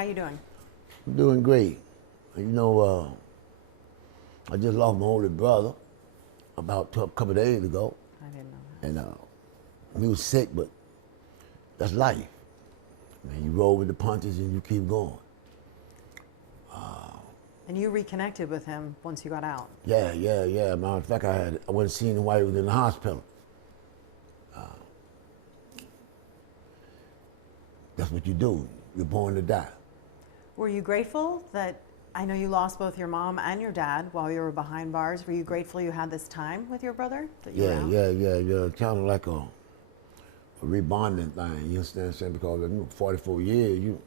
How you doing? I'm doing great. You know, I just lost my older brother about a couple of days ago, I didn't know that. and he was sick, but that's life. I mean, you roll with the punches and you keep going. And you reconnected with him once you got out. Yeah. Matter of fact, I went and seen him while he was in the hospital. That's what you do. You're born to die. Were you grateful that, I know you lost both your mom and your dad while you were behind bars. Were you grateful you had this time with your brother? That you were out? Yeah. Kind of like a rebonding thing. You understand what I'm saying? Because in 44 years, you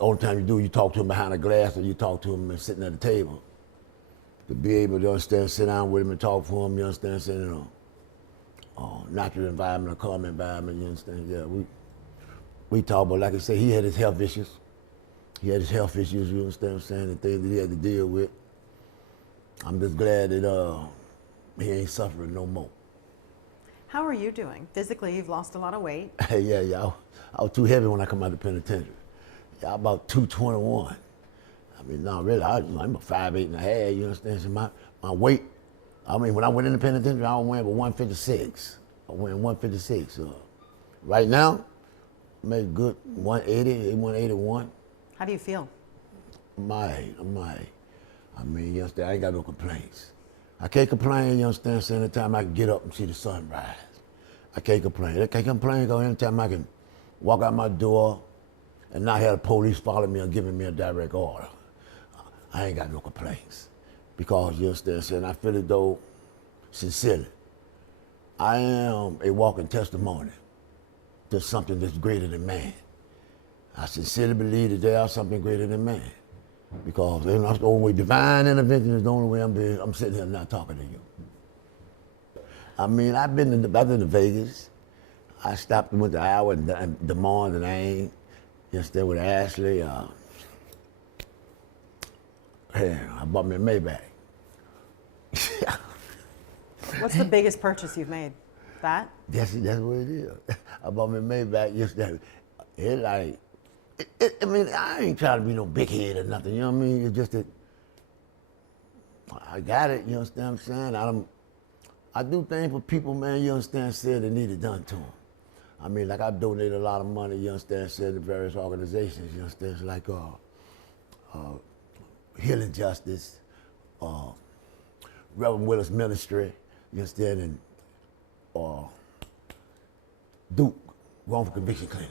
only time you do, you talk to him behind a glass or you talk to him sitting at the table. To be able to understand, sit down with him and talk to him, you understand, saying, you know, natural environment, a calm environment, you understand? Yeah, we talk, but like I said, he had his health issues. You understand what I'm saying, the things that he had to deal with. I'm just glad that he ain't suffering no more. How are you doing? Physically, you've lost a lot of weight. Yeah. I was too heavy when I come out of the penitentiary. Yeah, about 221. I mean, no, really, I'm a 5'8½", you understand? So my weight, I mean, when I went in the penitentiary, I was weighing about 156. I was weighing 156. Right now, I made good 180, 181. How do you feel? I'm all right. I mean, you understand, I ain't got no complaints. I can't complain, you understand, so anytime I can get up and see the sun rise. I can't complain. I can't complain because anytime I can walk out my door and not have the police follow me or giving me a direct order, I ain't got no complaints. Because, you understand, so I feel as though, sincerely, I am a walking testimony to something that's greater than man. I sincerely believe that there is something greater than man. Because that's the only way, divine intervention is the only way I'm sitting here not talking to you. I mean, I've been to Vegas. I stopped and went to Iowa and Des Moines and Ames. Yesterday with Ashley. Yeah, I bought me a Maybach. What's the biggest purchase you've made? That? That's what it is. I bought me a Maybach yesterday. I mean, I ain't trying to be no big head or nothing, you know what I mean? It's just that I got it, you understand what I'm saying? I do things for people, man, you understand, said that need it done to them. I mean, like I donated a lot of money, you understand, said to various organizations, you understand, like Healing Justice, Reverend Willis Ministry, you understand, and Duke, Wrongful Conviction Clinic.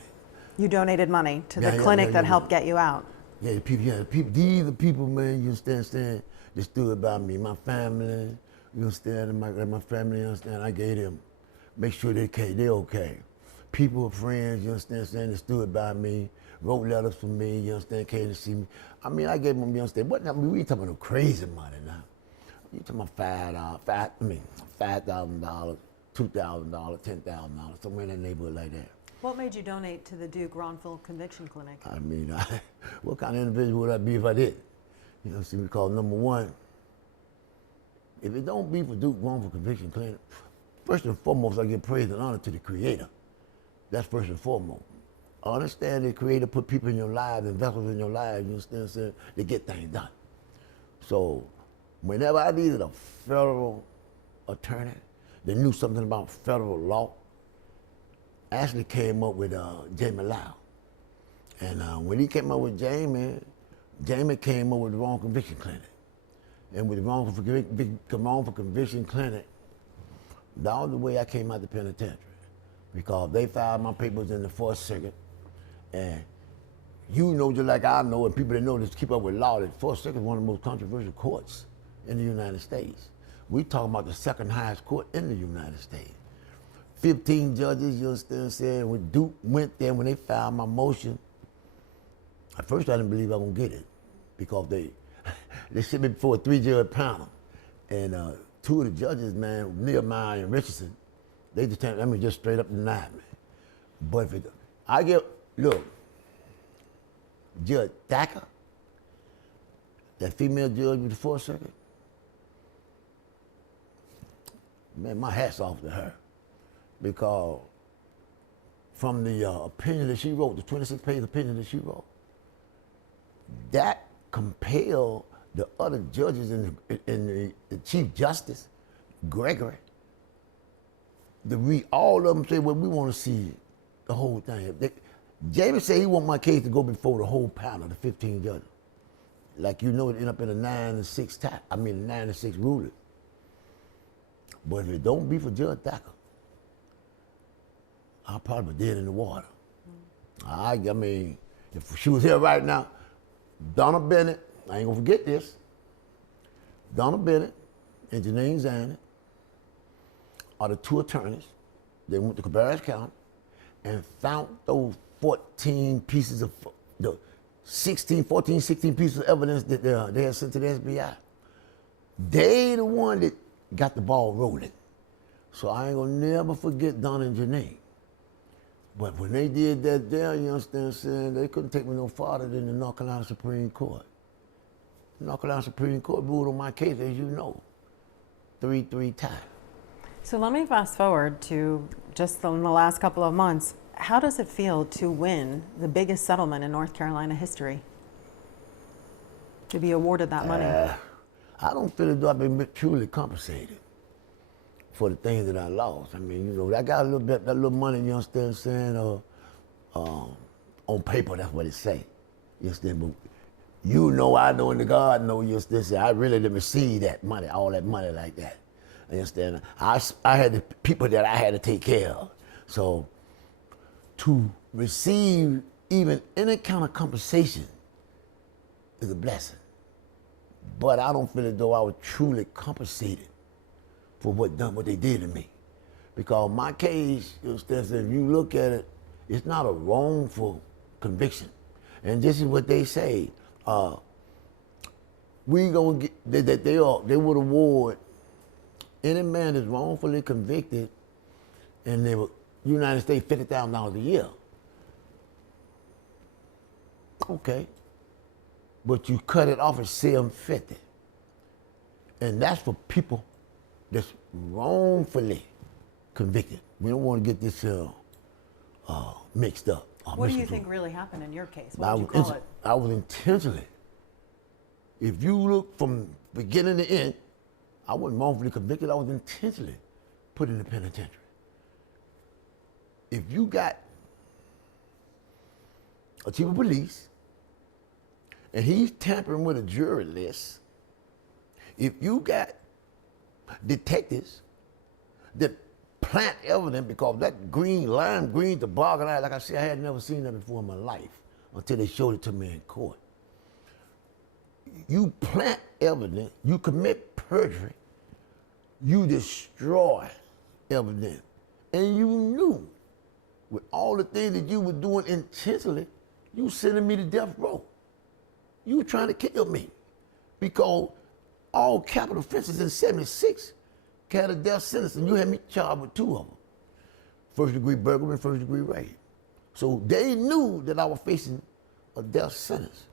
You donated money to the clinic that helped get you out. Yeah, the people, these are the people, man, you understand, that stood by me, my family, you understand, and my family, you understand, I gave them, make sure they're okay. People, friends, you understand, that stood by me, wrote letters for me, you understand, came to see me. I mean, I gave them, you understand, what, I mean, we ain't talking about no crazy money now. You talking about $5,000, $2,000, $10,000, somewhere in that neighborhood like that. What made you donate to the Duke Wrongful Conviction Clinic? I mean, what kind of individual would I be if I did? You know, see, because number one, if it don't be for Duke Wrongful Conviction Clinic, first and foremost, I give praise and honor to the Creator. That's first and foremost. I understand the Creator put people in your lives and vessels in your lives, you understand what I'm saying, to get things done. So, whenever I needed a federal attorney that knew something about federal law, Ashley came up with Jamie Lau. And when he came up with Jamie came up with the Wrongful Conviction Clinic. And with the Wrongful Conviction Clinic, that was the way I came out the penitentiary. Because they filed my papers in the 4th Circuit. And you know, just like I know, and people that know this keep up with law, that 4th Circuit is one of the most controversial courts in the United States. We talking about the second highest court in the United States. 15 judges, you understand what I'm saying? When Duke went there, when they filed my motion, at first I didn't believe I was gonna get it because they sent me before a 3-judge panel. And 2 of the judges, man, Nehemiah and Richardson, they just straight up denied me. But if look, Judge Thacker, that female judge with the 4th Circuit, man, my hat's off to her. Because from the opinion that she wrote, the 26-page opinion that she wrote, that compelled the other judges and the Chief Justice, Gregory, to read all of them say, well, we want to see the whole thing. Jamie said he want my case to go before the whole panel, the 15 judges. Like you know, it end up in a 9-6 tie. I mean, a 9-6 ruling. But if it don't be for Judge Thacker, I'll probably be dead in the water. I mean, if she was here right now, Donna Bennett, I ain't gonna forget this. Donna Bennett and Janine Zanin are the two attorneys. They went to Cabarrus County and found those 14 pieces of, the 16 pieces of evidence that they had sent to the FBI. They the one that got the ball rolling. So I ain't gonna never forget Donna and Janine. But when they did that there, you understand what I'm saying, they couldn't take me no farther than the North Carolina Supreme Court. The North Carolina Supreme Court ruled on my case, as you know, 3-3 tie. So let me fast forward to just in the last couple of months. How does it feel to win the biggest settlement in North Carolina history? To be awarded that money? I don't feel as though I've been truly compensated for the things that I lost. I mean, you know, I got a little bit, that little money, you understand what I'm saying? On paper, that's what it say. You understand? But you know, I know, and the God know, you understand? I really didn't receive that money, all that money like that. You understand? I had the people that I had to take care of. So to receive even any kind of compensation is a blessing. But I don't feel as though I was truly compensated for what they did to me. Because my case, you understand, if you look at it, it's not a wrongful conviction. And this is what they say. We gonna get that they would award any man that's wrongfully convicted in the United States $50,000 a year. Okay. But you cut it off at $750. And that's for people that's wrongfully convicted. We don't want to get this mixed up. What do you think really happened in your case? What would you call it? I was intentionally. If you look from beginning to end, I wasn't wrongfully convicted. I was intentionally put in the penitentiary. If you got a chief of police and he's tampering with a jury list, if you got detectives that plant evidence, because that lime green toboggan, like I said, I had never seen that before in my life until they showed it to me in court. You plant evidence, you commit perjury, you destroy evidence. And you knew with all the things that you were doing intentionally, you sending me to death row. You were trying to kill me because all capital offenses in 76 had a death sentence, and you had me charged with 2 of them. First-degree burglary and first-degree rape. So they knew that I was facing a death sentence.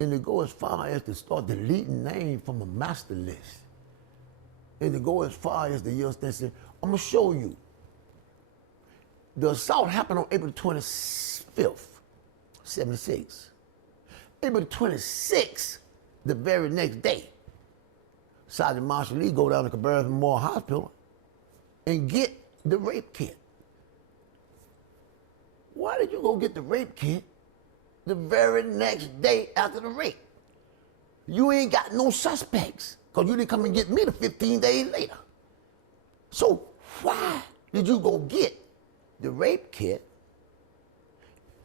And to go as far as to start deleting names from a master list. And to go as far as the years and say, I'm gonna show you. The assault happened on April 25th, 76. April 26th, the very next day, Sergeant Marshall Lee go down to Cabarrus Memorial Hospital and get the rape kit. Why did you go get the rape kit the very next day after the rape? You ain't got no suspects because you didn't come and get me the 15 days later. So why did you go get the rape kit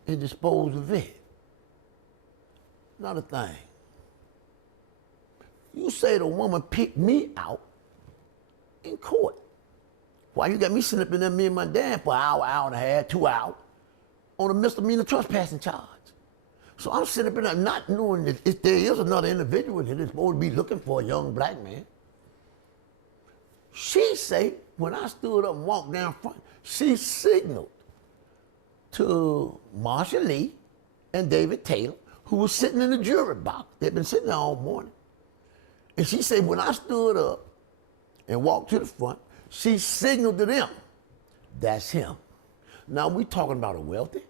and dispose of it? Another thing. You say the woman picked me out in court. Why you got me sitting up in there, me and my dad, for an hour, hour and a half, 2 hours, on a misdemeanor trespassing charge. So I'm sitting up in there not knowing that if there is another individual that is supposed to be looking for a young black man. She say, when I stood up and walked down front, she signaled to Marshall Lee and David Taylor, who was sitting in the jury box. They'd been sitting there all morning. And she said, when I stood up and walked to the front, she signaled to them, that's him. Now we talking about a wealthy,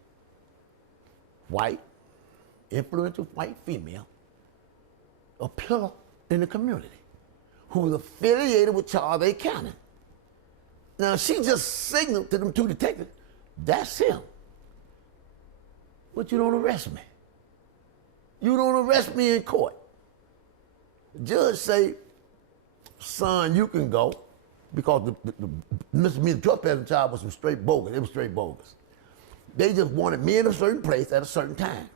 white, influential white female, a pillar in the community, who was affiliated with Charlott County. Now, she just signaled to them two detectives, that's him. But you don't arrest me. You don't arrest me in court. The judge say, son, you can go, because the misdemeanor trespassing charge was some straight bogus. It was straight bogus. They just wanted me in a certain place at a certain time.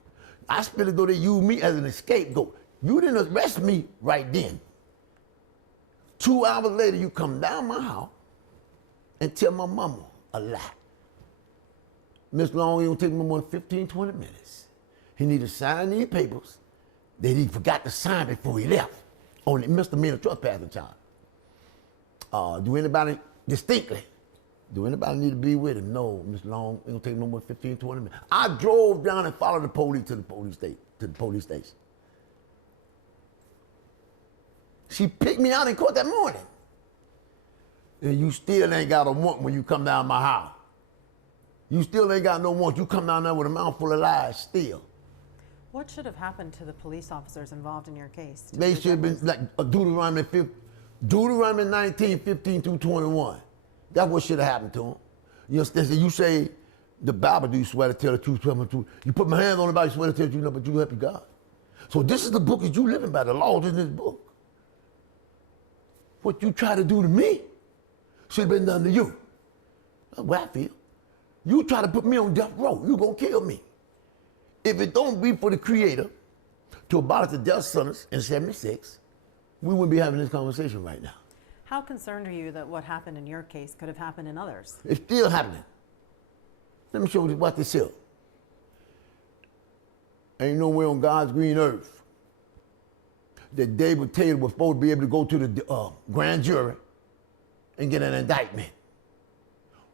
I spent it though they used me as an scapegoat. You didn't arrest me right then. 2 hours later, you come down my house and tell my mama a lie. Miss Long, it gonna take me more than 15, 20 minutes. He need to sign these papers that he forgot to sign before he left on the misdemeanor trespassing charge. Do anybody need to be with him? No, Miss Long, it gonna take no more than 15, 20 minutes. I drove down and followed the police to the police station. She picked me out in court that morning. And you still ain't got a warrant when you come down my house. You still ain't got no warrant. You come down there with a mouthful of lies still. What should have happened to the police officers involved in your case? They should have been like a Deuteronomy 19, 15 through 21. That's what should have happened to them. You understand? You say, the Bible, do you swear to tell the truth, tell the truth? You put my hands on the Bible, you swear to tell the truth, but you help your God. So this is the book that you living by, the laws in this book. What you try to do to me should have been done to you. That's what I feel. You try to put me on death row, you gonna kill me. If it don't be for the Creator to abolish the death sentence in 76, we wouldn't be having this conversation right now. How concerned are you that what happened in your case could have happened in others? It's still happening. Let me show you what this is. Ain't nowhere on God's green earth that David Taylor was supposed to be able to go to the grand jury and get an indictment.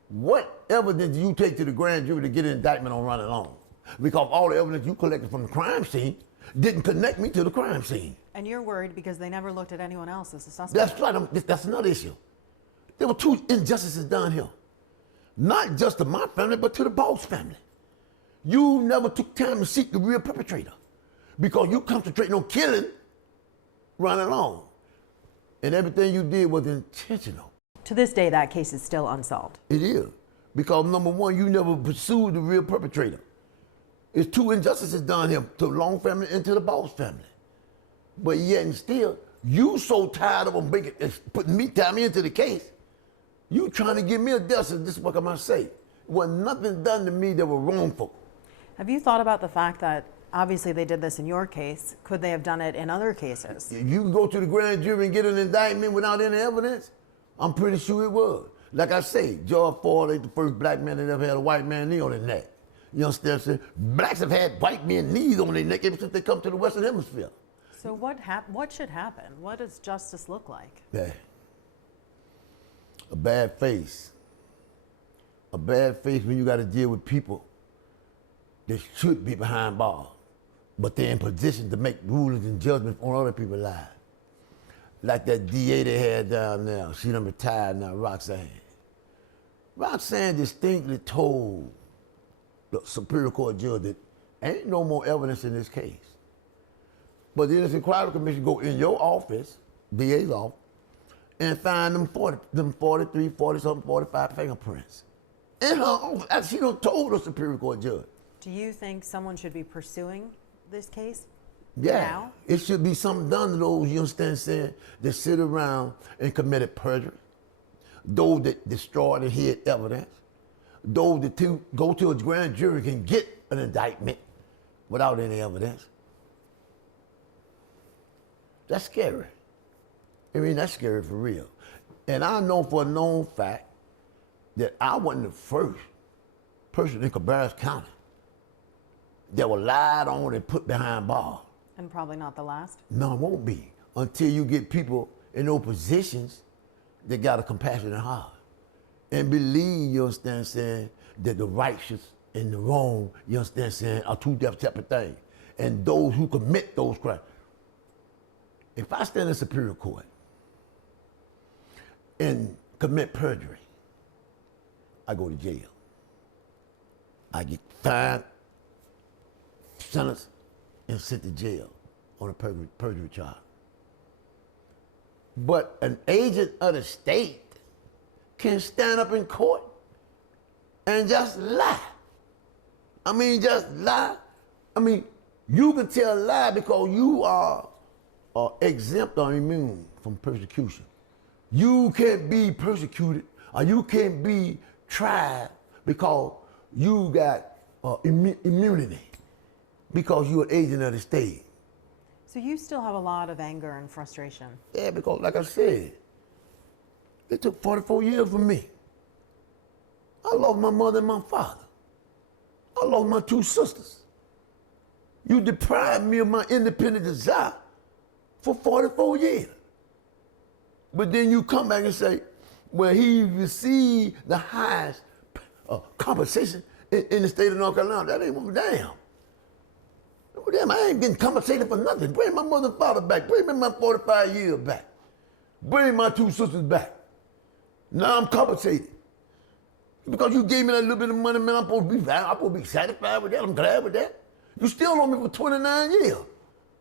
What evidence do you take to the grand jury to get an indictment on Ronnie Long? Because all the evidence you collected from the crime scene didn't connect me to the crime scene. And you're worried because they never looked at anyone else as a suspect. That's right. That's another issue. There were two injustices done here. Not just to my family, but to the boss family. You never took time to seek the real perpetrator because you concentrating on killing Ronnie Long. And everything you did was intentional. To this day, that case is still unsolved. It is. Because number one, you never pursued the real perpetrator. It's two injustices done here to the Long family and to the boss family. But yet and still, you so tired of them putting me into the case, you trying to give me a death sentence. This is what I must say. Was nothing done to me that was wrongful. Have you thought about the fact that obviously they did this in your case? Could they have done it in other cases? If you can go to the grand jury and get an indictment without any evidence, I'm pretty sure it was. Like I say, George Ford ain't the first black man that ever had a white man knee on his neck. You understand what I'm saying? Blacks have had white men knees on their neck ever since they come to the Western Hemisphere. So what should happen? What does justice look like? Yeah. A bad face. A bad face when you got to deal with people that should be behind bars, but they're in position to make rulings and judgments on other people's lives. Like that DA they had down there. She done retired now, Roxanne. Roxanne distinctly told the Superior Court judge that ain't no more evidence in this case. But the Innocent Inquiry Commission go in your office, DA's office, and find them 43, 40-something, 45 fingerprints. In her office, she done told the Superior Court judge. Do you think someone should be pursuing this case? Yeah, now? It should be something done to those, you understand, saying, that sit around and committed perjury, those that destroyed and hid evidence, those that go to a grand jury can get an indictment without any evidence. That's scary. I mean, that's scary for real. And I know for a known fact that I wasn't the first person in Cabarrus County that was lied on and put behind bars. And probably not the last? No, it won't be until you get people in those positions that got a compassionate heart and believe, you understand saying, that the righteous and the wrong, you understand saying, are two separate things. And those who commit those crimes. If I stand in Superior Court and commit perjury, I go to jail. I get fined, sentenced, and sent to jail on a perjury charge. But an agent of the state can stand up in court and just lie. I mean, just lie. I mean, you can tell a lie because you are exempt or immune from persecution. You can't be persecuted or you can't be tried because you got immunity because you're an agent of the state. So you still have a lot of anger and frustration. Yeah, because like I said, it took 44 years for me. I lost my mother and my father. I lost my 2 sisters. You deprived me of my independent desire for 44 years. But then you come back and say, well, he received the highest compensation in the state of North Carolina. That ain't one damn. Oh, damn, I ain't getting compensated for nothing. Bring my mother and father back. Bring me my 45 years back. Bring my 2 sisters back. Now I'm compensated. Because you gave me that little bit of money, man, I'm supposed to be satisfied with that. I'm glad with that. You still owe me for 29 years.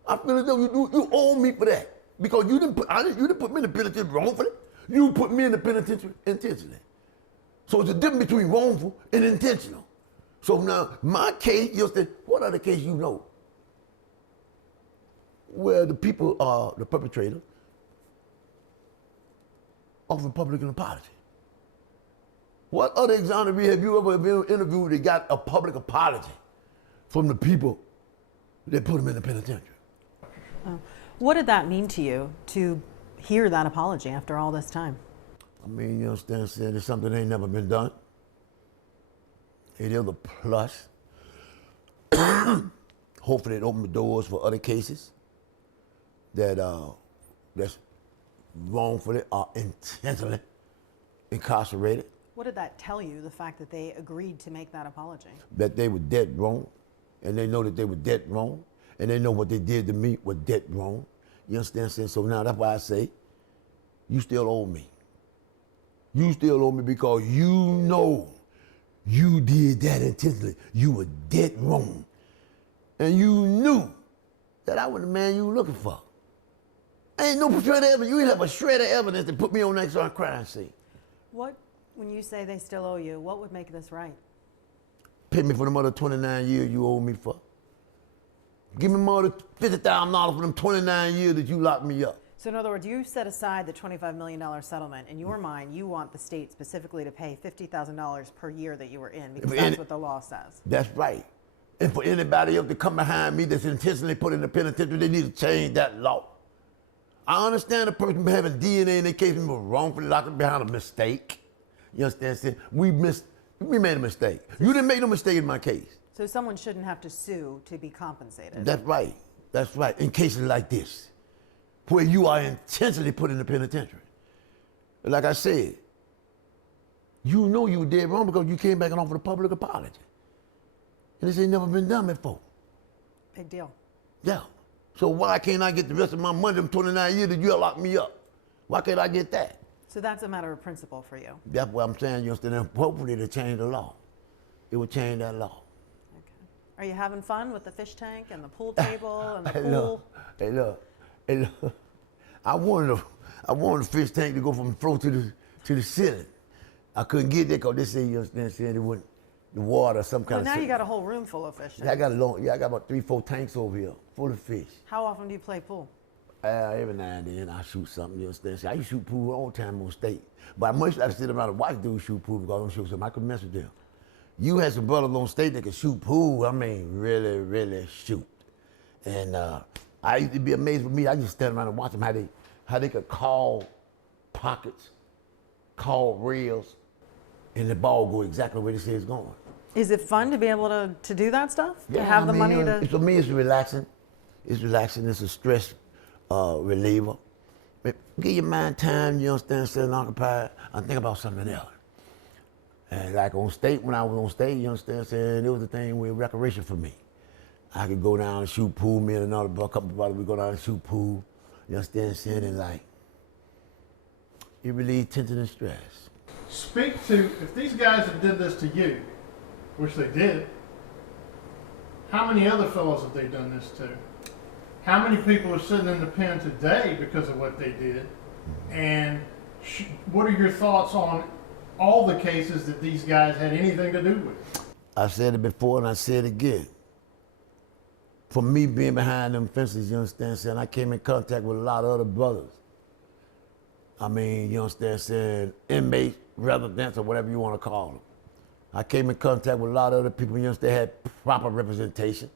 I feel as though you owe me for that. Because you didn't put me in the penitentiary wrongfully. You put me in the penitentiary intentionally. So it's a difference between wrongful and intentional. So now, my case, you'll say, what other case you know? Where the people are the perpetrator offer public an apology. What other exoneree have you ever been interviewed that got a public apology from the people that put them in the penitentiary? What did that mean to you to hear that apology after all this time? I mean, you understand, saying it's something that ain't never been done. It is a plus. Hopefully it opened the doors for other cases that's wrongfully or intentionally incarcerated. What did that tell you, the fact that they agreed to make that apology? That they were dead wrong, and they know that they were dead wrong, and they know what they did to me was dead wrong. You understand? So now that's why I say, you still owe me. You still owe me because you know you did that intentionally. You were dead wrong. And you knew that I was the man you were looking for. Ain't no shred of evidence. You ain't have a shred of evidence to put me on that crime scene. What, when you say they still owe you, what would make this right? Pay me for them other 29 years you owe me for. Give me more than $50,000 for them 29 years that you locked me up. So in other words, you set aside the $25 million settlement. In your mind, you want the state specifically to pay $50,000 per year that you were in because that's what the law says. That's right. And for anybody else to come behind me that's intentionally put in the penitentiary, they need to change that law. I understand a person having DNA in their case and was wrongfully locked behind a mistake. You understand? We made a mistake. You didn't make no mistake in my case. So someone shouldn't have to sue to be compensated. That's right. That's right. In cases like this, where you are intentionally put in the penitentiary. Like I said, you know you did wrong because you came back and offered a public apology. And this ain't never been done before. Big deal. Yeah. So why can't I get the rest of my money, them 29 years that you locked me up? Why can't I get that? So that's a matter of principle for you. That's what I'm saying, you understand? Hopefully to change the law. It would change that law. Okay. Are you having fun with the fish tank and the pool table and the pool? Hey, look. I wanted the fish tank to go from the floor to the ceiling. I couldn't get there because they say, you understand, saying it wouldn't, the water, some kind of. Well, now you got a whole room full of fish. I got about 3-4 tanks over here full of fish. How often do you play pool? Every now and then I shoot something, you understand? See, I used to shoot pool all the time on state. But I much like to sit around and watch dudes shoot pool because I don't shoot something. I could mess with them. You had some brothers on state that could shoot pool. I mean, really, really shoot. And I used to be amazed with me. I just stand around and watch them how they could call pockets, call rails, and the ball go exactly where they say it's going. Is it fun to be able to do that stuff? Yeah, to have the money to. For me, it's relaxing. It's relaxing. It's a stress reliever. But give your mind time, you understand, sitting occupied, and think about something else. And like on state, when I was on state, you understand, saying it was the thing with recreation for me. I could go down and shoot pool, me and a couple of brothers, we go down and shoot pool, you understand, saying, and like, it relieves tension and stress. Speak to, if these guys that did this to you, which they did, how many other fellows have they done this to? How many people are sitting in the pen today because of what they did? And what are your thoughts on all the cases that these guys had anything to do with? I said it before and I said it again. For me being behind them fences, you understand, saying I came in contact with a lot of other brothers. I mean, you understand, saying inmates, residents, or whatever you want to call them. I came in contact with a lot of other people, you understand, had proper representation.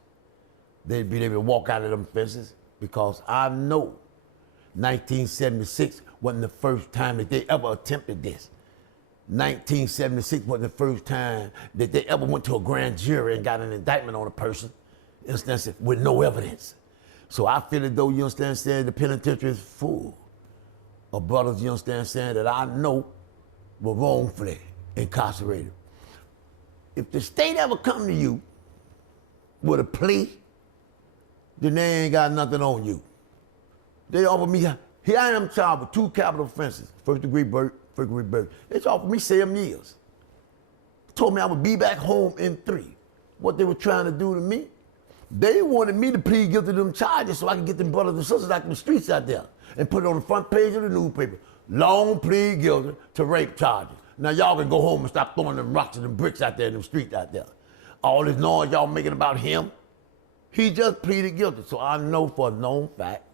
They'd be able to walk out of them fences because I know 1976 wasn't the first time that they ever attempted this. 1976 wasn't the first time that they ever went to a grand jury and got an indictment on a person, you understand, with no evidence. So I feel as though, you understand, saying the penitentiary is full of brothers, you understand, saying that I know were wrongfully incarcerated. If the state ever come to you with a plea, then they ain't got nothing on you. They offer me, here I am charged with 2 capital offenses, first degree burglary. They offered me 7 years. Told me I would be back home in 3. What they were trying to do to me, they wanted me to plead guilty to them charges so I could get them brothers and sisters out in the streets out there and put it on the front page of the newspaper. Long plead guilty to rape charges. Now y'all can go home and stop throwing them rocks and them bricks out there in them streets out there. All this noise y'all making about him, he just pleaded guilty. So I know for a known fact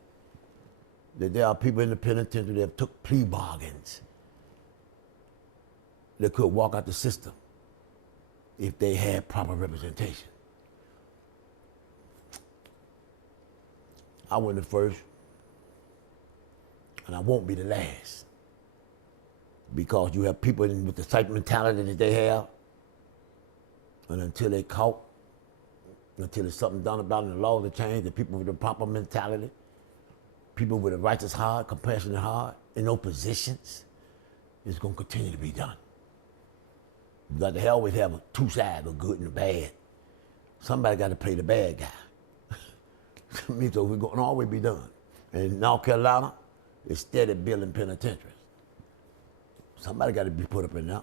that there are people in the penitentiary that have took plea bargains that could walk out the system if they had proper representation. I wasn't the first, and I won't be the last. Because you have people with the type of mentality that they have, and until they caught, until there's something done about it, the laws have changed, the people with the proper mentality, people with a righteous heart, compassionate heart, in those positions, it's going to continue to be done. You got to always have 2 sides, a good and a bad. Somebody got to play the bad guy. So we're going to always be done. And in North Carolina, it's steady building penitentiaries. Somebody got to be put up in there.